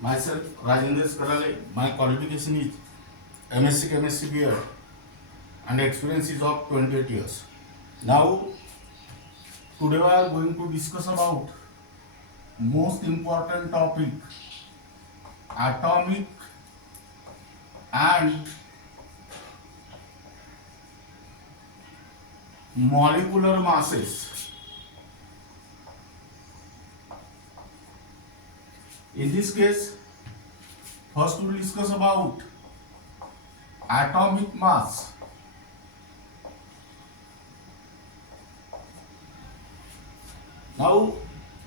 Myself, Rajendra Karale. My qualification is MSc Chemistry BEd and experience is of 28 years. Now, today we are going to discuss about most important topic, atomic and molecular masses. In this case, first we will discuss about atomic mass. Now,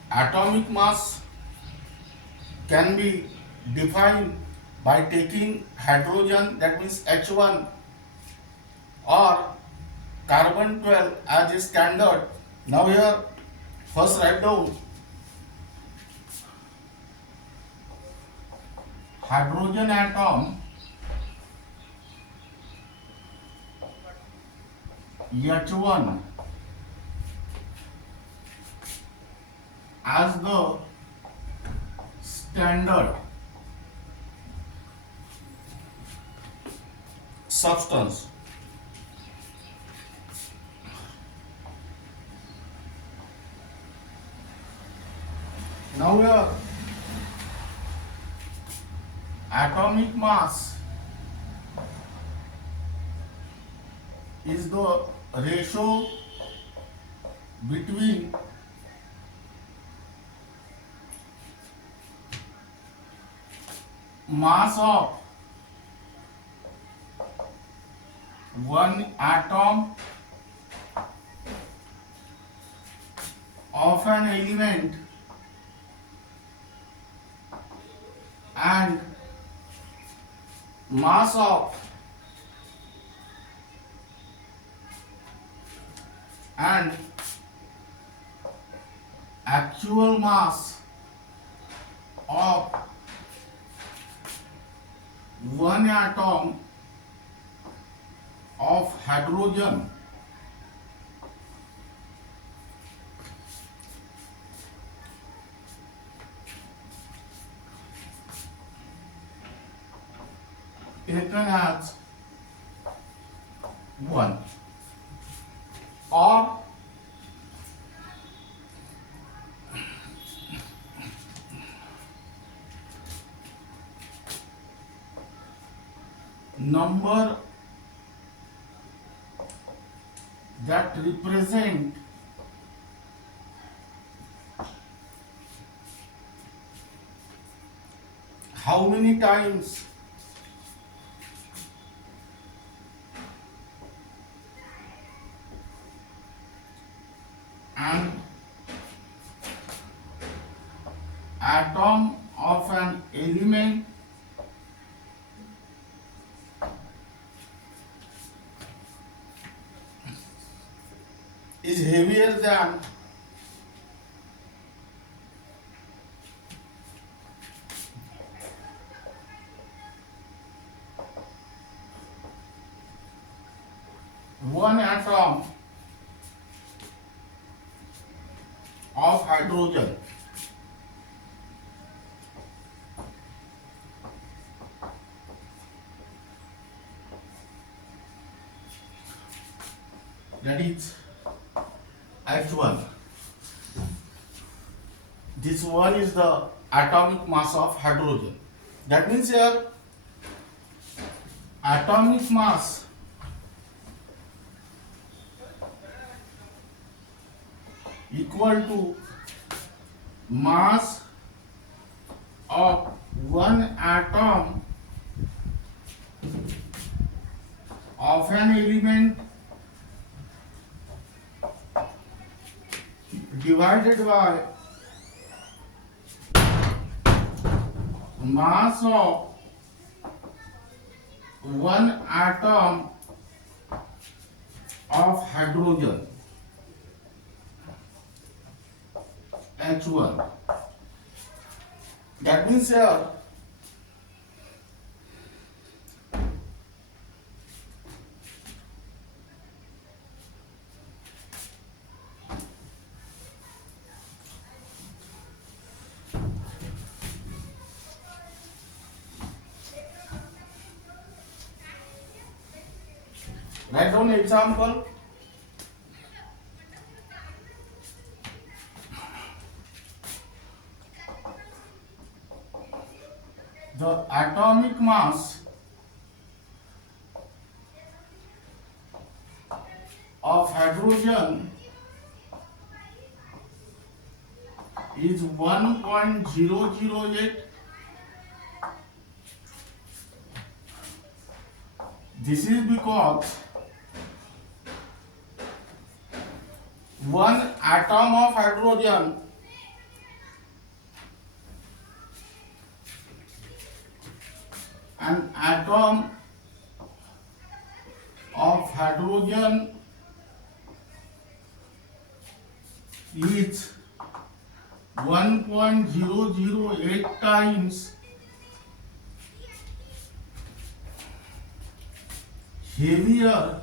atomic mass can be defined by taking hydrogen, that means H1, or carbon 12 as a standard. Now here, first write down hydrogen atom H1 as the standard substance. Now here, atomic mass is the ratio between mass of one atom of an element and mass of and actual mass of one atom of hydrogen taken as 1, or number that represent how many times an atom of an element is heavier than one atom of hydrogen. That is H1. This one is the atomic mass of hydrogen. That means here atomic mass equal to mass of one atom of an element divided by mass of one atom of hydrogen H1. That means here Write down example. The atomic mass of hydrogen is 1.008. This is because one atom of hydrogen an atom of hydrogen is 1.008 times heavier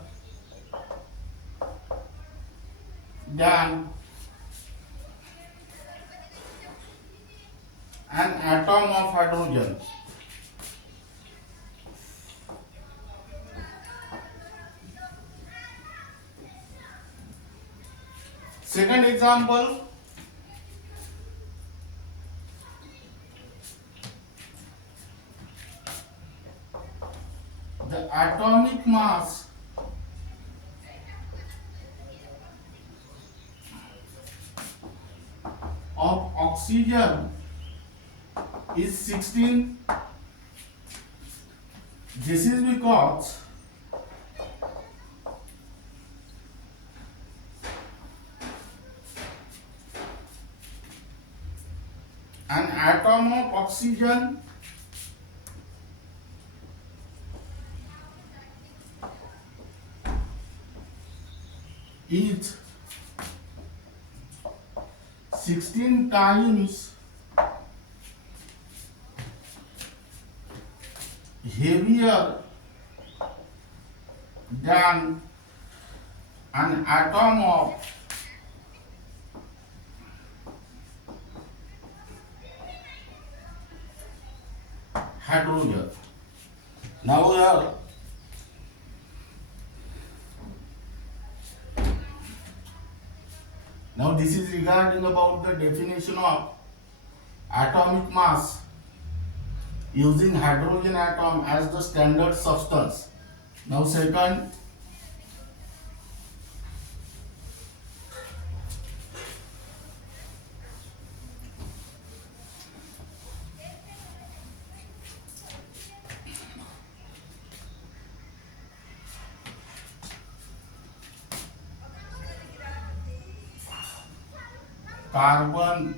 than an atom of hydrogen. Second example, the atomic mass of oxygen is 16. This is because an atom of oxygen is 16 times heavier than an atom of hydrogen. Now here this is regarding about the definition of atomic mass using hydrogen atom as the standard substance. Now second, carbon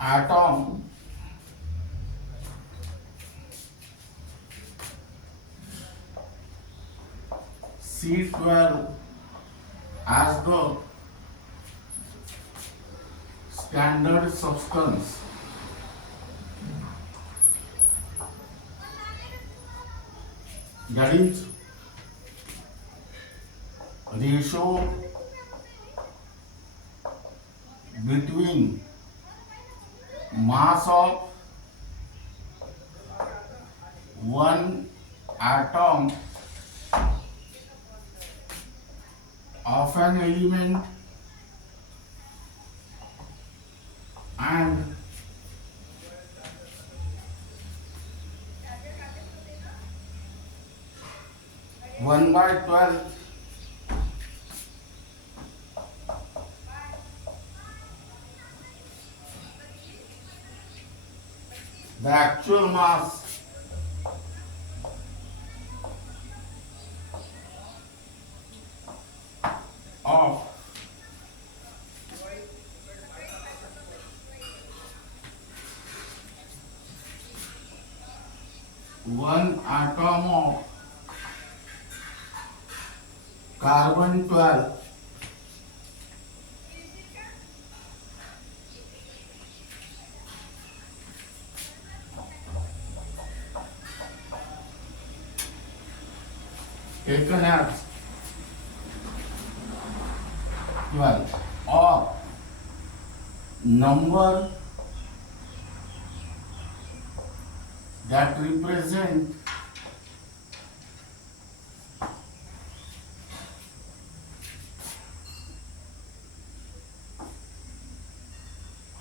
atom C12 as the standard substance. That is ratio between mass of one atom of an element and one by 12 the actual mass of one atom of carbon 12 taken as 12 or number that represent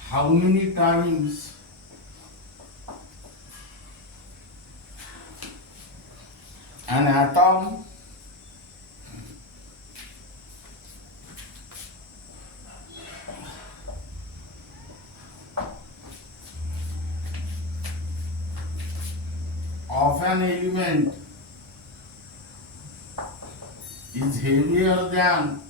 how many times an atom of an element is heavier than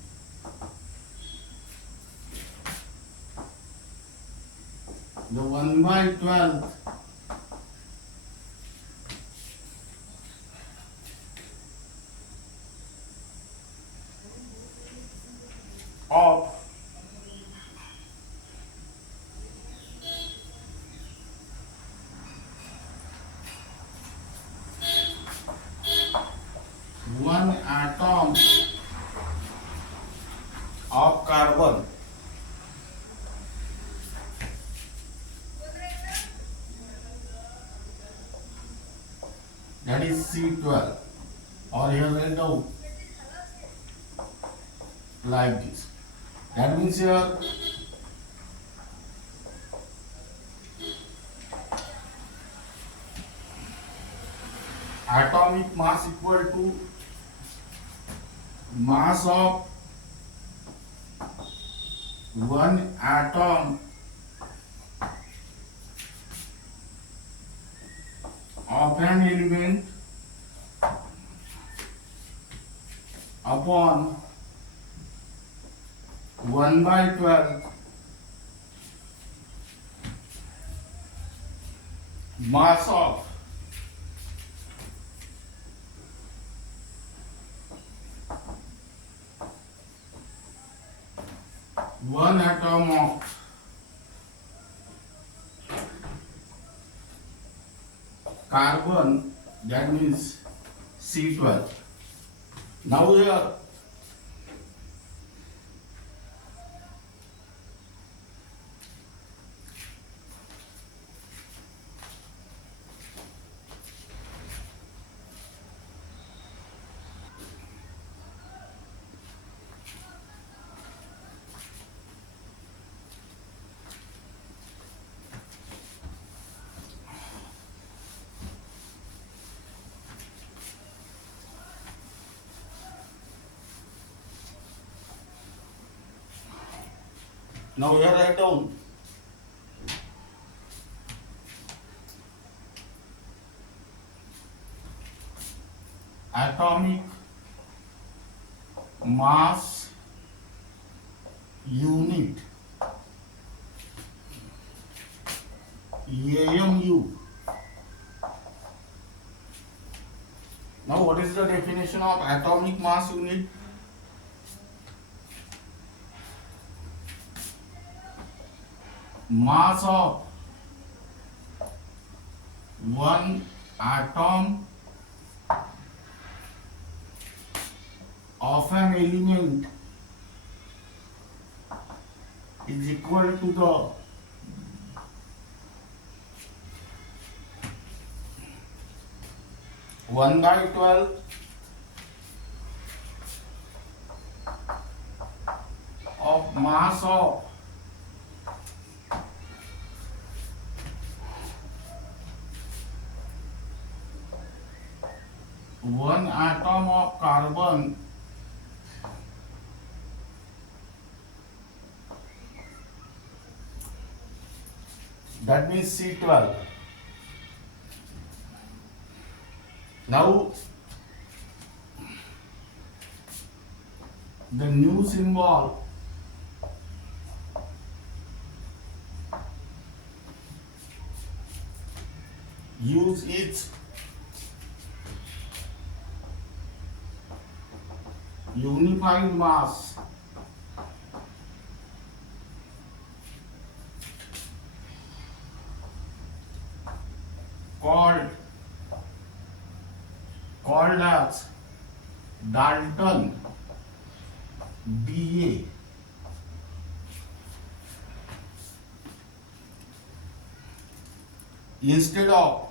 the 1/12 of one atom of carbon, that is C12, or here write down like this. That means here atomic mass equal to mass of one atom of an element upon 1/12 mass of one atom of carbon, that means C12. Now here write down atomic mass unit, AMU. Now what is the definition of atomic mass unit? Mass of one atom of an element is equal to the one by 12 of mass of one atom of carbon that means C12. Now the new symbol use its unified mass called as Dalton dA. Instead of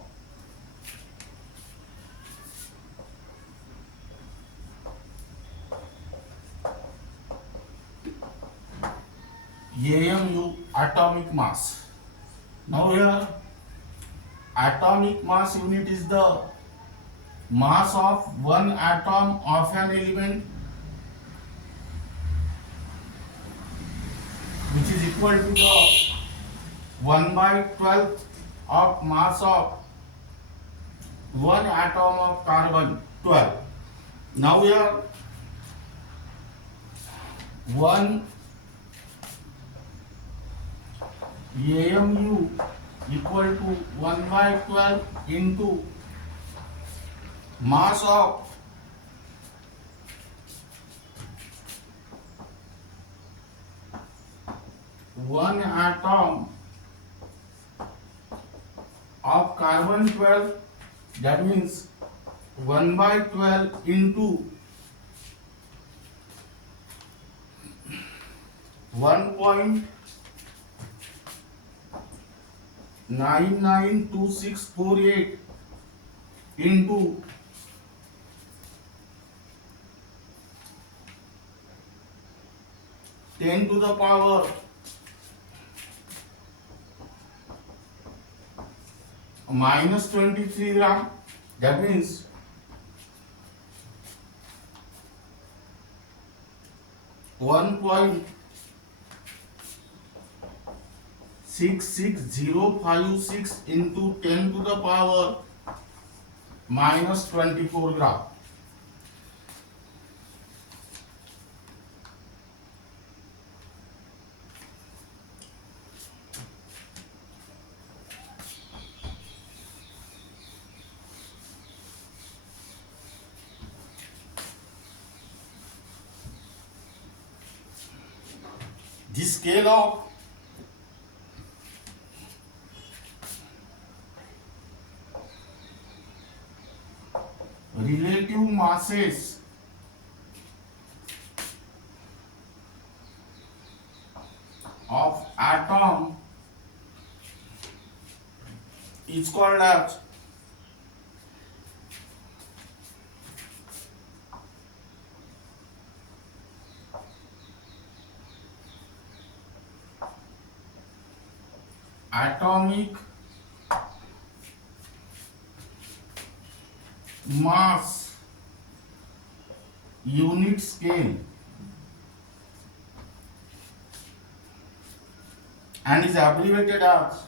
AMU, atomic mass. Now here atomic mass unit is the mass of one atom of an element, which is equal to the 1/12 of mass of one atom of carbon 12. Now here 1 AMU equal to 1/12 into mass of one atom of carbon 12, that means 1/12 into 1.992648 into 10 to the power minus 23 gram, that means 1.66056 into 10 to the power minus 24 gram. The scale of relative masses of atom is called as atomic mass unit scale, and is abbreviated as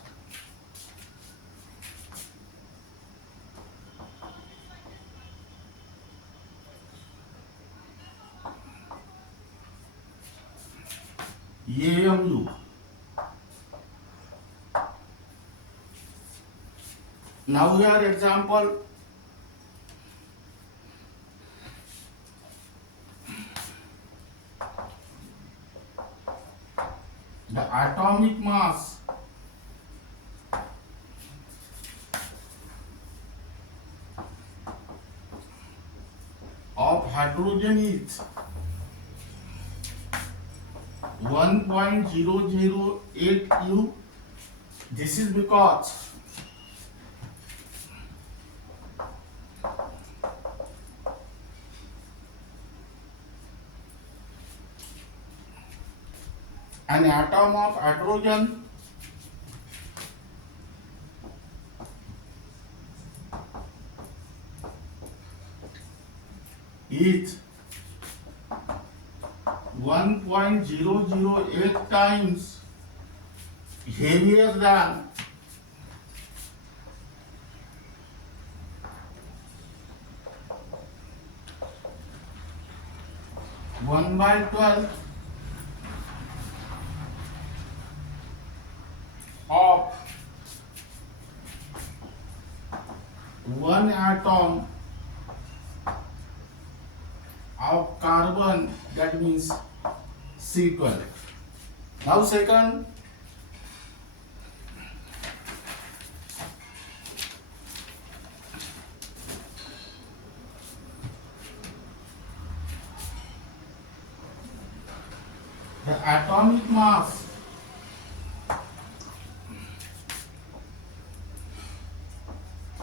AMU. Now here example, the atomic mass of hydrogen is 1.008 U. This is because an atom of hydrogen is 1.008 times heavier than one by 12 of one atom of carbon, that means C12. Now second, the atomic mass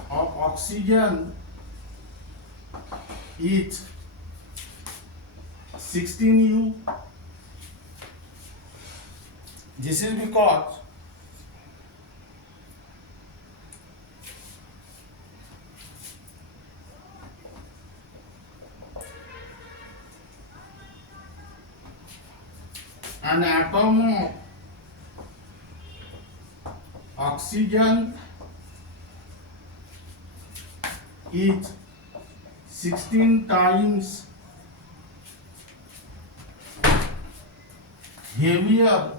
of oxygen is 16 U, This is because an atom of oxygen is 16 times heavier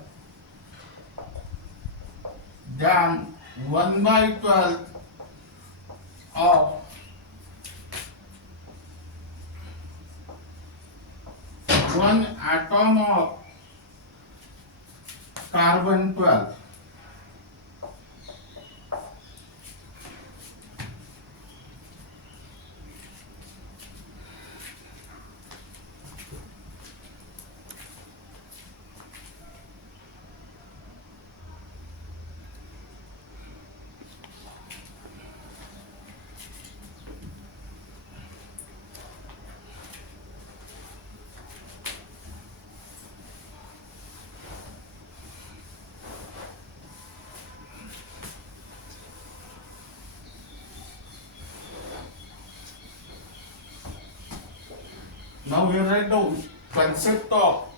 than 1/12 of one atom of carbon 12. Now we write down concept of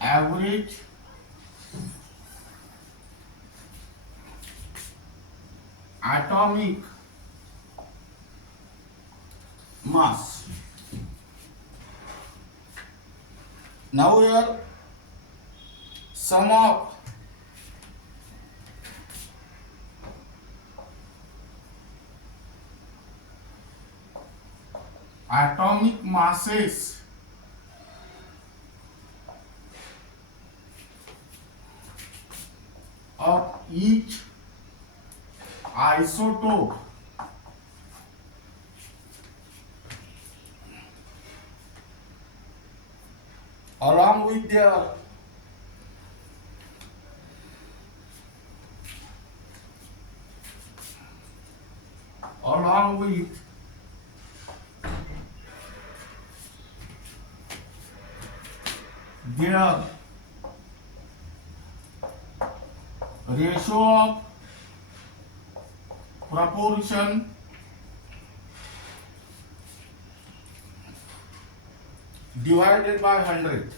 average atomic mass. Now here sum of atomic masses of each isotope along with their ratio of proportion divided by 100.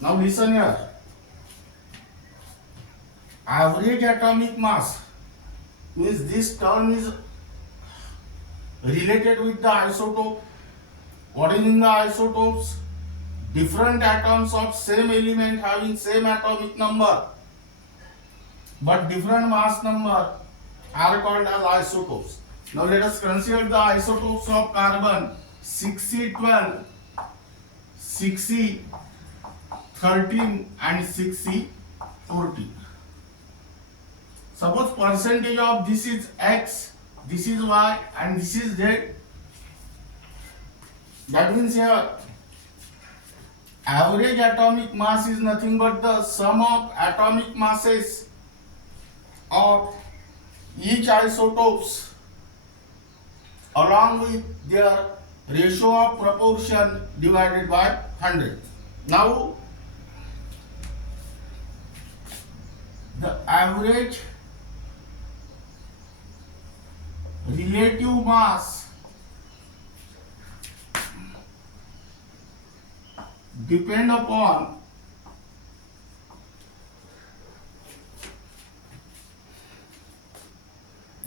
Now listen here. Average atomic mass means this term is related with the isotope. What is in the isotopes? Different atoms of same element having same atomic number but different mass number are called as isotopes. Now let us consider the isotopes of carbon 6C12, 6C13 and 6C14. Suppose percentage of this is X, this is Y and this is Z. That means here average atomic mass is nothing but the sum of atomic masses of each isotopes along with their ratio of proportion divided by 100. Now the average relative mass depend upon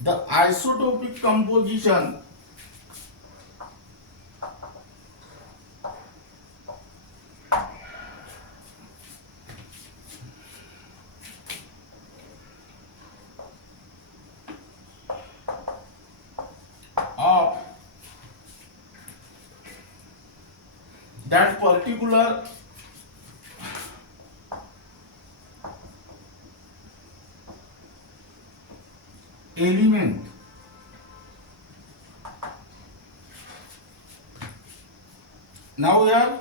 the isotopic composition of that particular element. Now here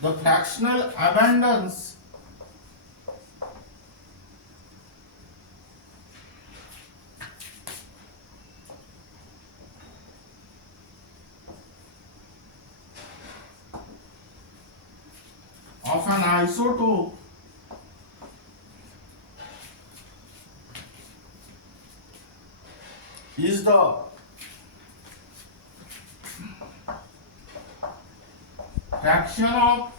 the fractional abundance of an isotope is the fraction of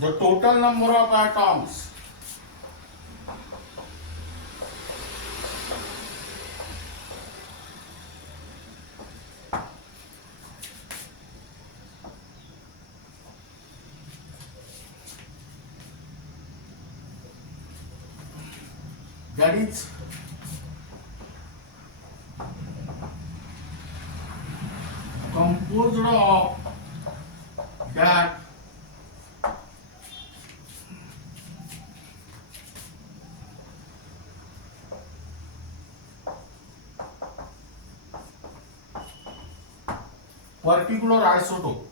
the total number of atoms that is composed of that particular isotope.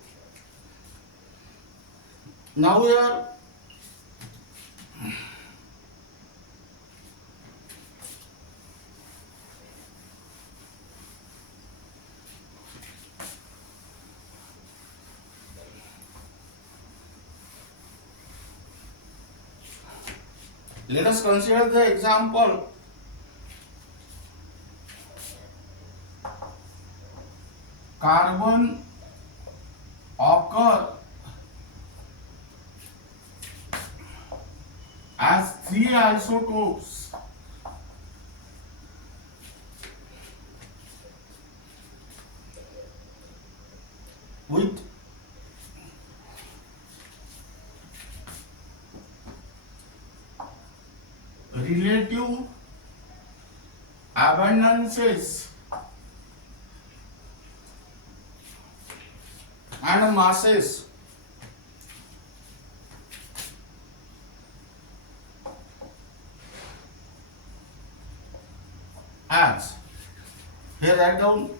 Now here let us consider the example carbon occur as 3 isotopes with relative abundances and masses as here write down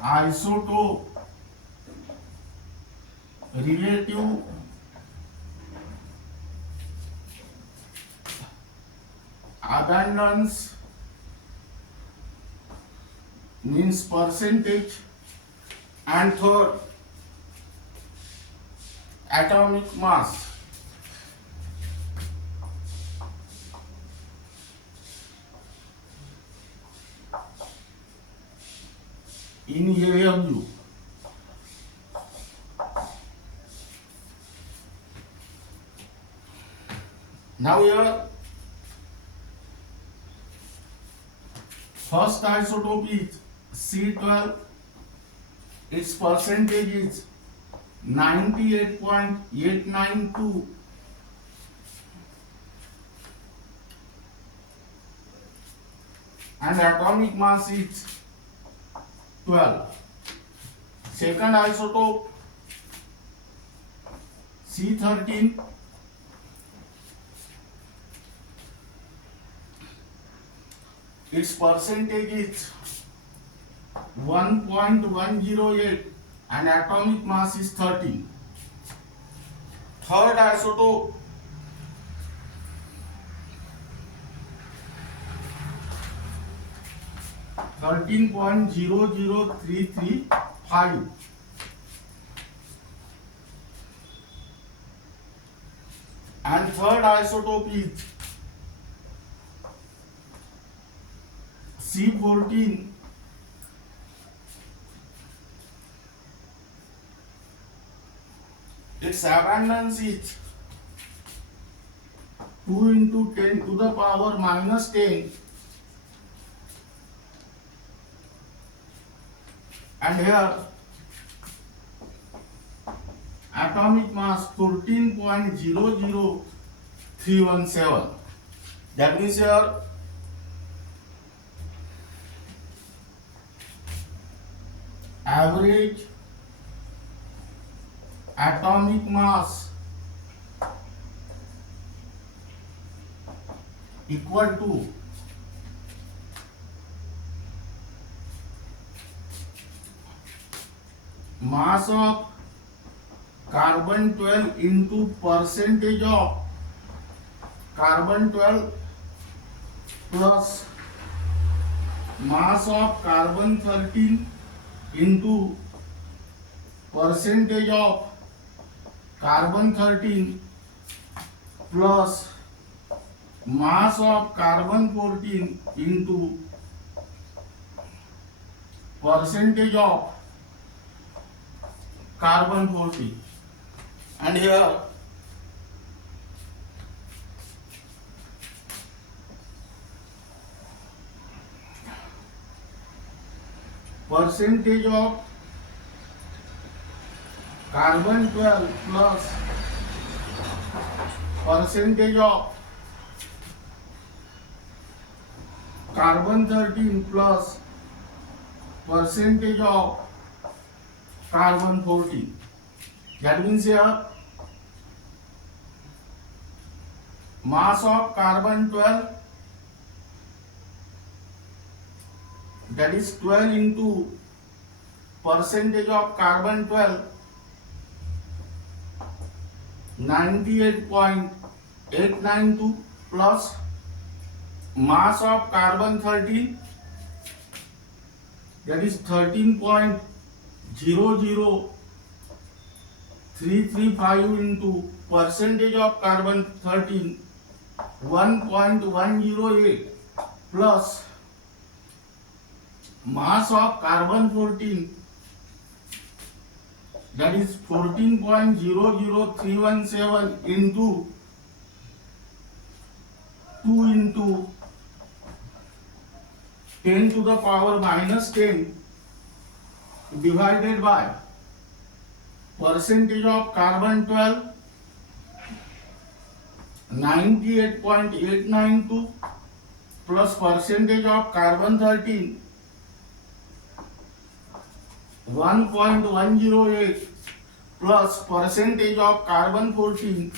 isotope relative abundance means percentage, and third atomic mass. In AMU. Now here first isotope is C12, its percentage is 98.892, and atomic mass is 12. Second isotope C13, its percentage is 1.108 and atomic mass is 13. Third isotope (13.00335), and third isotope is C14, its abundance is 2 into 10 to the power minus 10, and here atomic mass 14.00317. That means here average atomic mass equal to mass of carbon 12 into percentage of carbon 12 plus mass of carbon 13 into percentage of carbon 13 plus mass of carbon 14 into percentage of carbon 14. And here percentage of carbon 12 plus percentage of carbon 13 plus percentage of carbon 14. That means here mass of carbon 12, that is 12 into percentage of carbon 12, 98.892 plus mass of carbon 13, that is 13.00335 into percentage of carbon 13, 1.108 plus mass of carbon 14, that is 14.00317 into 2 into 10 to the power minus 10 divided by percentage of carbon 12, 98.892 plus percentage of carbon 13, 1.108 plus percentage of carbon 14,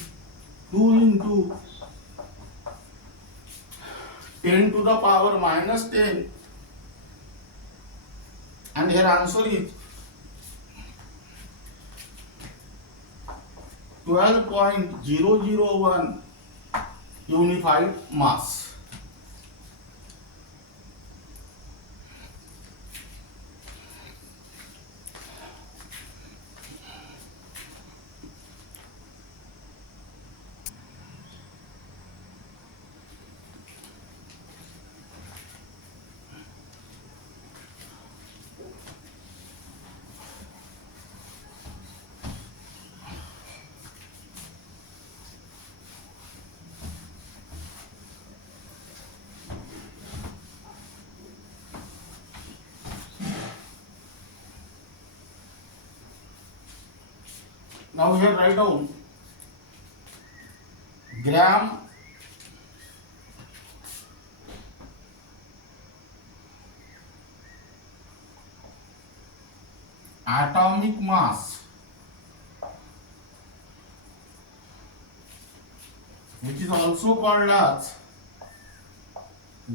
2 into 10 to the power minus 10, and here answer is 12.001 unified mass. Now here write down gram atomic mass, which is also called as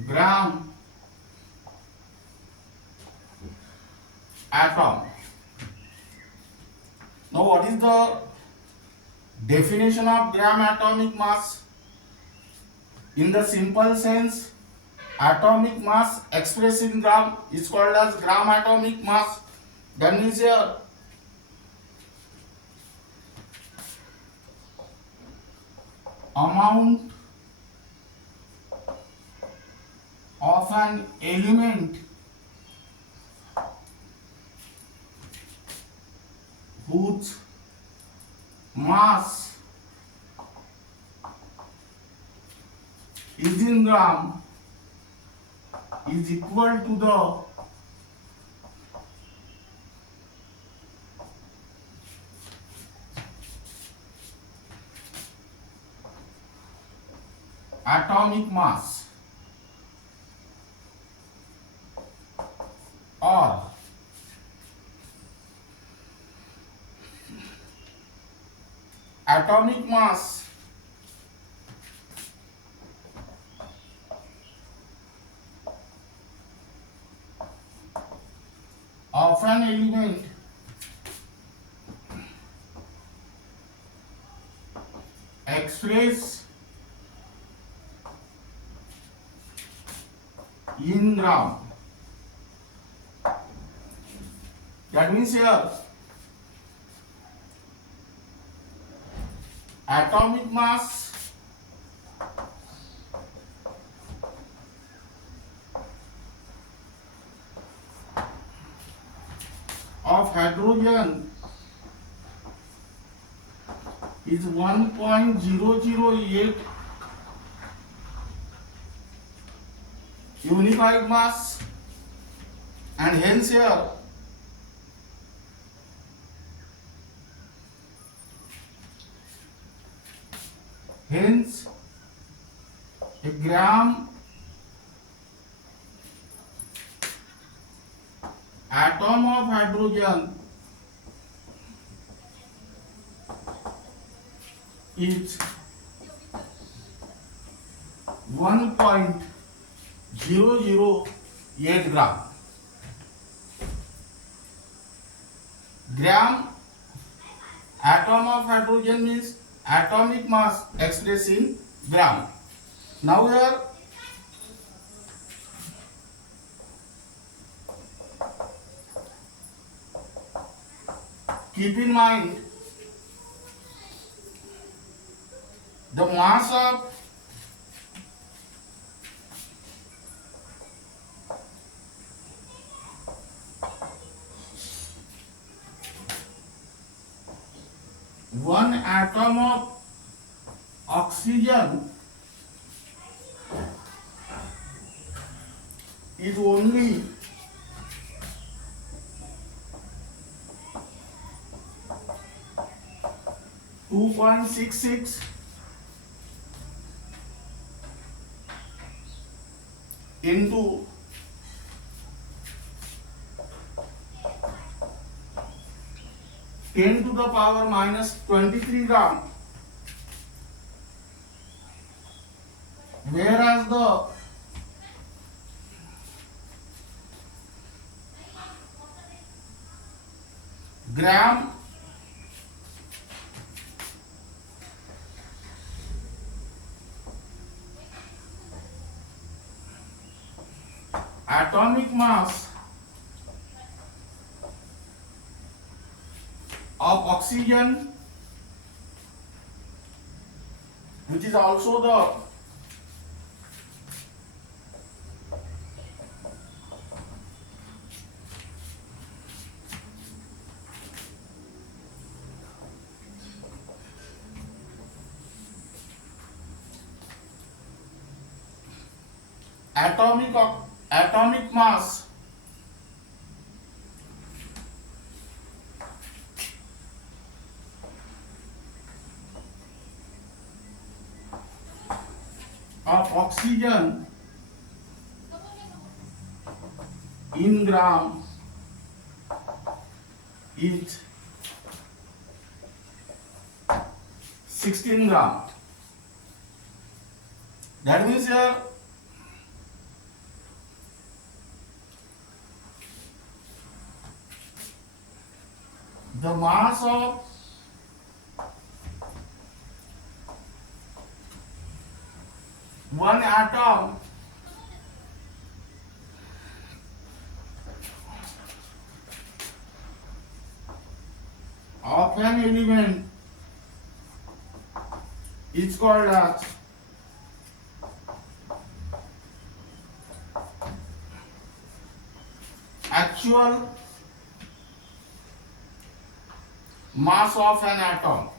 gram atom. Now what is the definition of gram atomic mass? In the simple sense, atomic mass expressed in gram is called as gram atomic mass. That means here amount of an element whose mass is in gram is equal to the atomic mass, or atomic mass of an element expressed in gram. That means here atomic mass of hydrogen is 1.008 unified mass, and hence here a gram atom of hydrogen is 1.008 gram. Gram atom of hydrogen means atomic mass expressed in gram. Now here keep in mind the mass of one atom of oxygen is only 2.66 into 10 to the power minus 23 gram, whereas the gram atomic mass of oxygen, which is also the atomic mass of oxygen in gram is 16 gram. That means here the mass of one atom of an element is called as actual mass of an atom.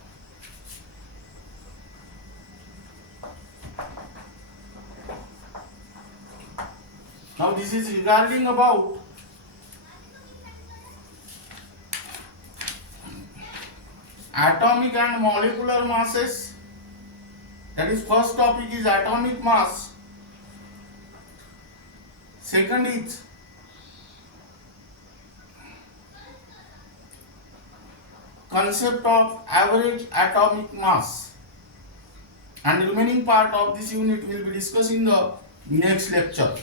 Now this is regarding about atomic and molecular masses. That is, first topic is atomic mass. Second is concept of average atomic mass, and remaining part of this unit will be discussed in the next lecture.